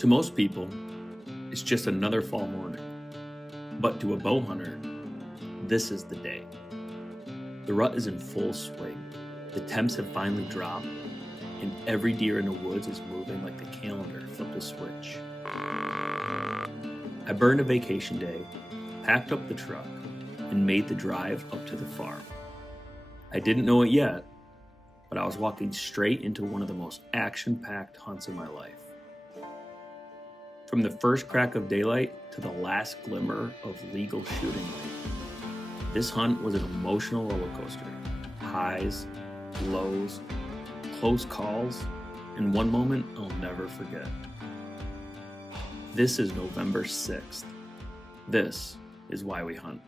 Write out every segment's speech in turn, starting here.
To most people, it's just another fall morning. But to a bow hunter, this is the day. The rut is in full swing. The temps have finally dropped, and every deer in the woods is moving like the calendar flipped a switch. I burned a vacation day, packed up the truck, and made the drive up to the farm. I didn't know it yet, but I was walking straight into one of the most action-packed hunts of my life. From the first crack of daylight to the last glimmer of legal shooting light, this hunt was an emotional roller coaster. Highs, lows, close calls, and one moment I'll never forget. This is November 6th. This is why we hunt.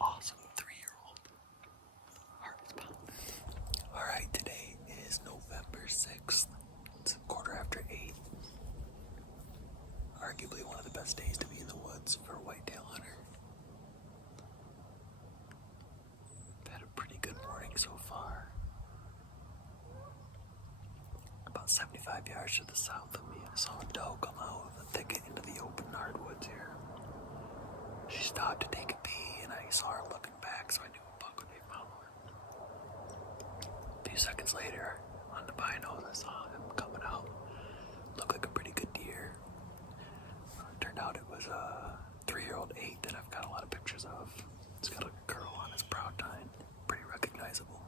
Awesome 3-year-old. Heart is pounding. Alright, today is November 6th. It's 8:15. Arguably one of the best days to be in the woods for a whitetail hunter. I've had a pretty good morning so far. About 75 yards to the south of me, I saw a doe come out of the thicket into the open hardwoods here. She stopped to take a pee, and I saw her looking back, so I knew a buck would be following. A few seconds later, on the binos, I saw him coming out. Looked like a pretty good deer. Turned out it was a 3-year-old 8 that I've got a lot of pictures of. It's got a curl on his brow tine, pretty recognizable.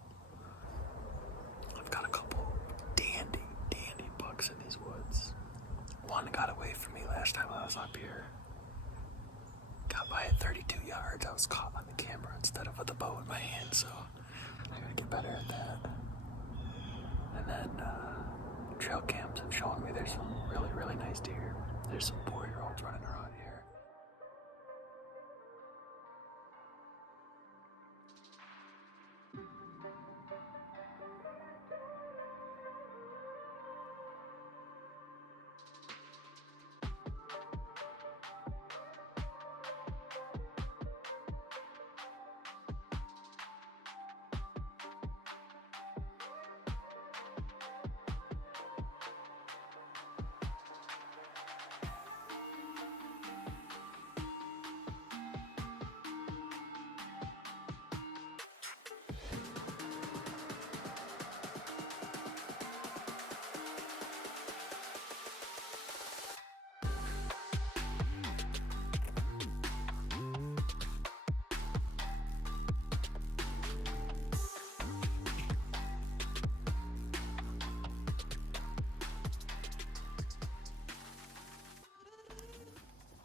I've got a couple dandy bucks in these woods. One got away from me last time I was up here. Got by at 32 yards. I was caught on the camera instead of with the bow in my hand, so I gotta get better at that. And then trail cams have shown me there's some really nice deer. There's some 4-year-olds running around here.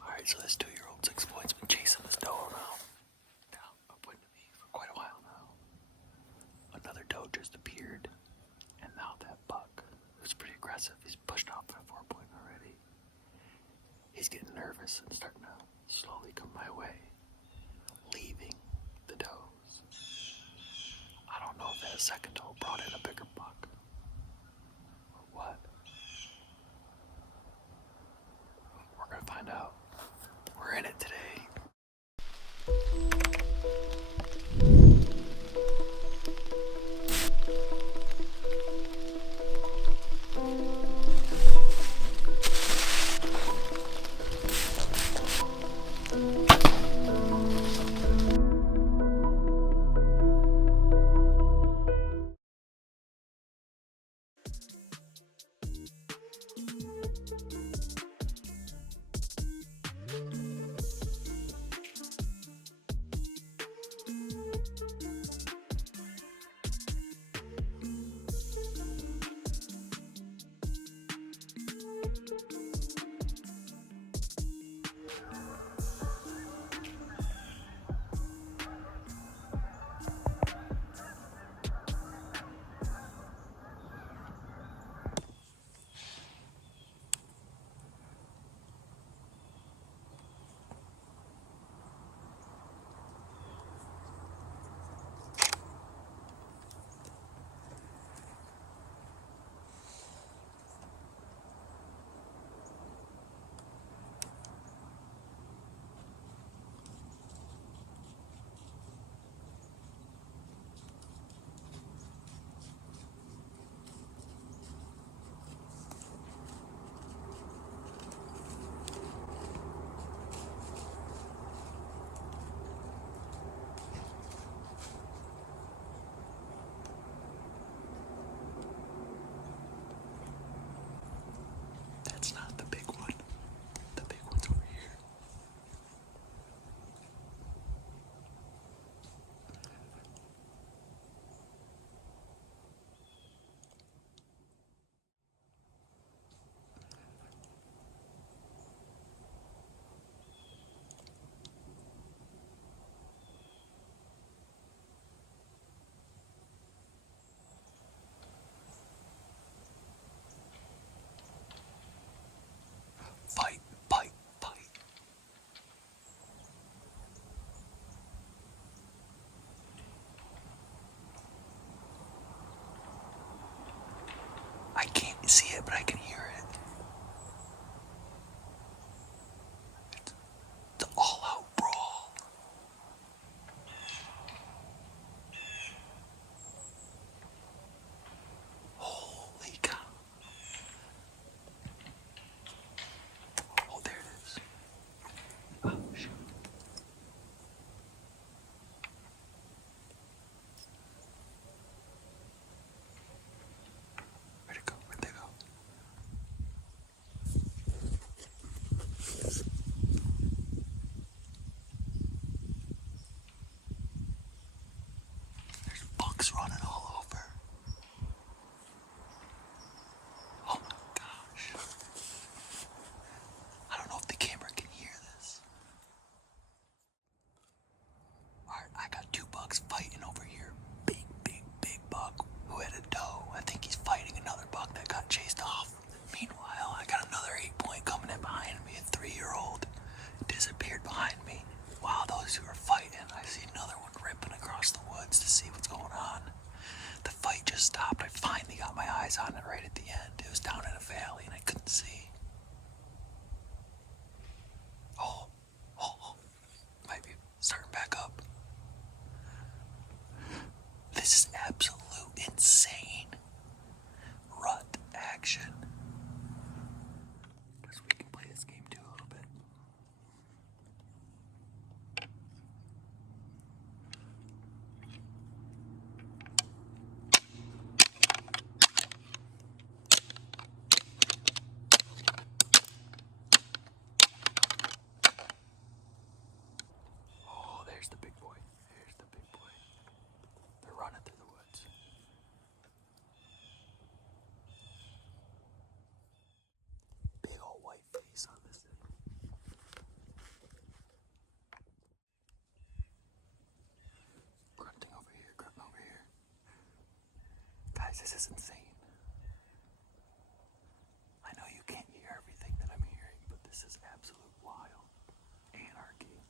Alright, so this 2-year-old 6-point's been chasing this doe around down upwind of me for quite a while now. Another doe just appeared, and now that buck, who's pretty aggressive, he's pushed off my 4-point already. He's getting nervous and starting to slowly come my way, leaving the does. I don't know if that second doe brought in a bigger buck or what. We're gonna find out. We're in it today. but I can hear it. It's an all-out brawl. Holy cow. Oh, there it is. Oh, shoot. Where'd it go? Where'd they go? There's bucks running all over. Oh my gosh. I don't know if the camera can hear this. Alright, I got two bucks fighting over here. Big buck who had a doe. I think he's fighting another buck that got chased off. Meanwhile, I got another 8-point coming in behind me. A 3-year-old disappeared behind me. While those two are fighting, I see another one ripping across the woods to see what's going on. The fight just stopped. I finally got my eyes on it right at the end. It was down in a valley and I couldn't see. Oh. Might be starting back up. This is absolute insane. Rut action. Guess we can play this game too a little bit. Oh, there's the big boy. There's the big boy. They're running through the woods. Big old white face on this thing. Grunting over here, grunting over here. Guys, this is insane. I know you can't hear everything that I'm hearing, but this is absolute wild anarchy.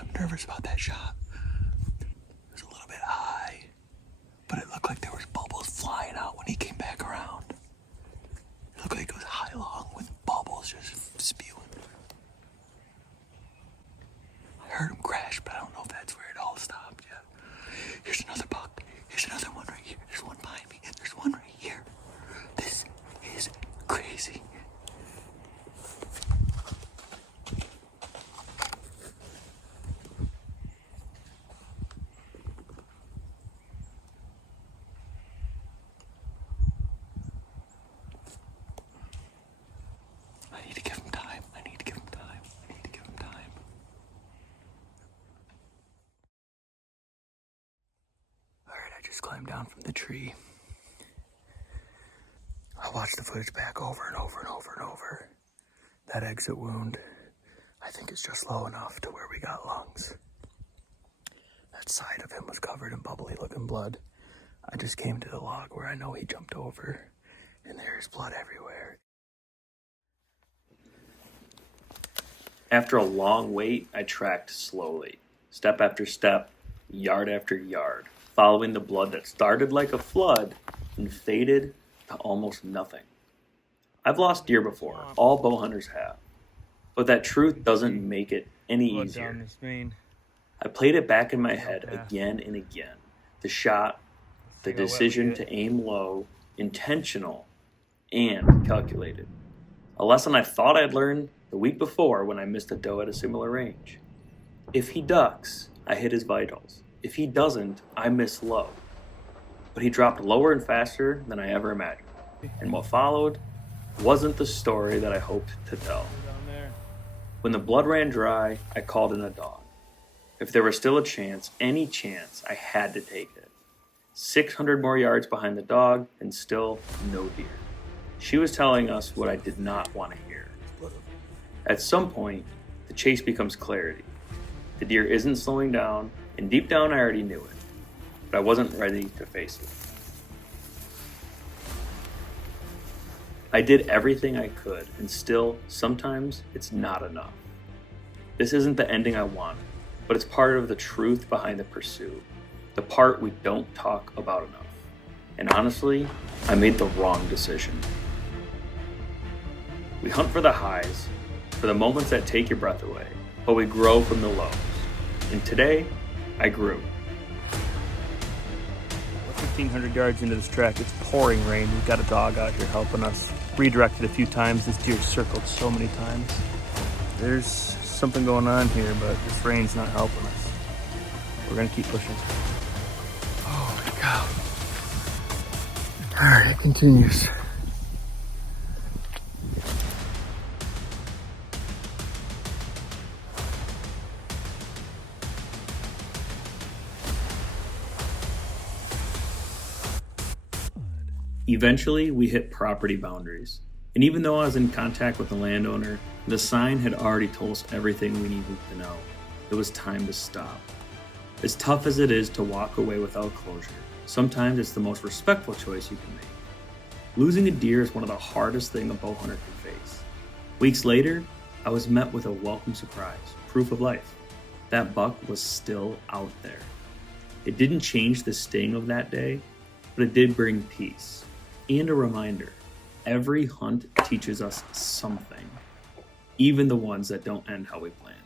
I'm nervous about that shot. It was a little bit high, but it looked like there was bubbles flying out when he came back around. It looked like it was high long with bubbles just spewing. I heard him crash, but I don't know if that's where it all stopped yet. Here's another buck. Here's another one right here. There's one behind me. There's one right here. This is crazy. I need to give him time. I need to give him time. I need to give him time. Alright, I just climbed down from the tree. I watched the footage back over and over and over and over. That exit wound, I think it's just low enough to where we got lungs. That side of him was covered in bubbly looking blood. I just came to the log where I know he jumped over, and there's blood everywhere. After a long wait, I tracked slowly, step after step, yard after yard, following the blood that started like a flood and faded to almost nothing. I've lost deer before, all bow hunters have, but that truth doesn't make it any easier. I played it back in my head again and again. The shot, the decision to aim low, intentional, and calculated. A lesson I thought I'd learned the week before when I missed a doe at a similar range. If he ducks, I hit his vitals. If he doesn't, I miss low. But he dropped lower and faster than I ever imagined. And what followed wasn't the story that I hoped to tell. When the blood ran dry, I called in a dog. If there was still a chance, any chance, I had to take it. 600 more yards behind the dog, and still no deer. She was telling us what I did not want to hear. At some point, the chase becomes clarity. The deer isn't slowing down, and deep down I already knew it, but I wasn't ready to face it. I did everything I could, and still, sometimes, it's not enough. This isn't the ending I wanted, but it's part of the truth behind the pursuit, the part we don't talk about enough. And honestly, I made the wrong decision. We hunt for the highs, for the moments that take your breath away, but we grow from the lows. And today, I grew. 1,500 yards into this track, it's pouring rain. We've got a dog out here helping us. Redirected a few times. This deer circled so many times. There's something going on here, but this rain's not helping us. We're gonna keep pushing. Oh my God. All right, it continues. Eventually, we hit property boundaries. And even though I was in contact with the landowner, the sign had already told us everything we needed to know. It was time to stop. As tough as it is to walk away without closure, sometimes it's the most respectful choice you can make. Losing a deer is one of the hardest things a bow hunter can face. Weeks later, I was met with a welcome surprise, proof of life. That buck was still out there. It didn't change the sting of that day, but it did bring peace. And a reminder, every hunt teaches us something, even the ones that don't end how we planned.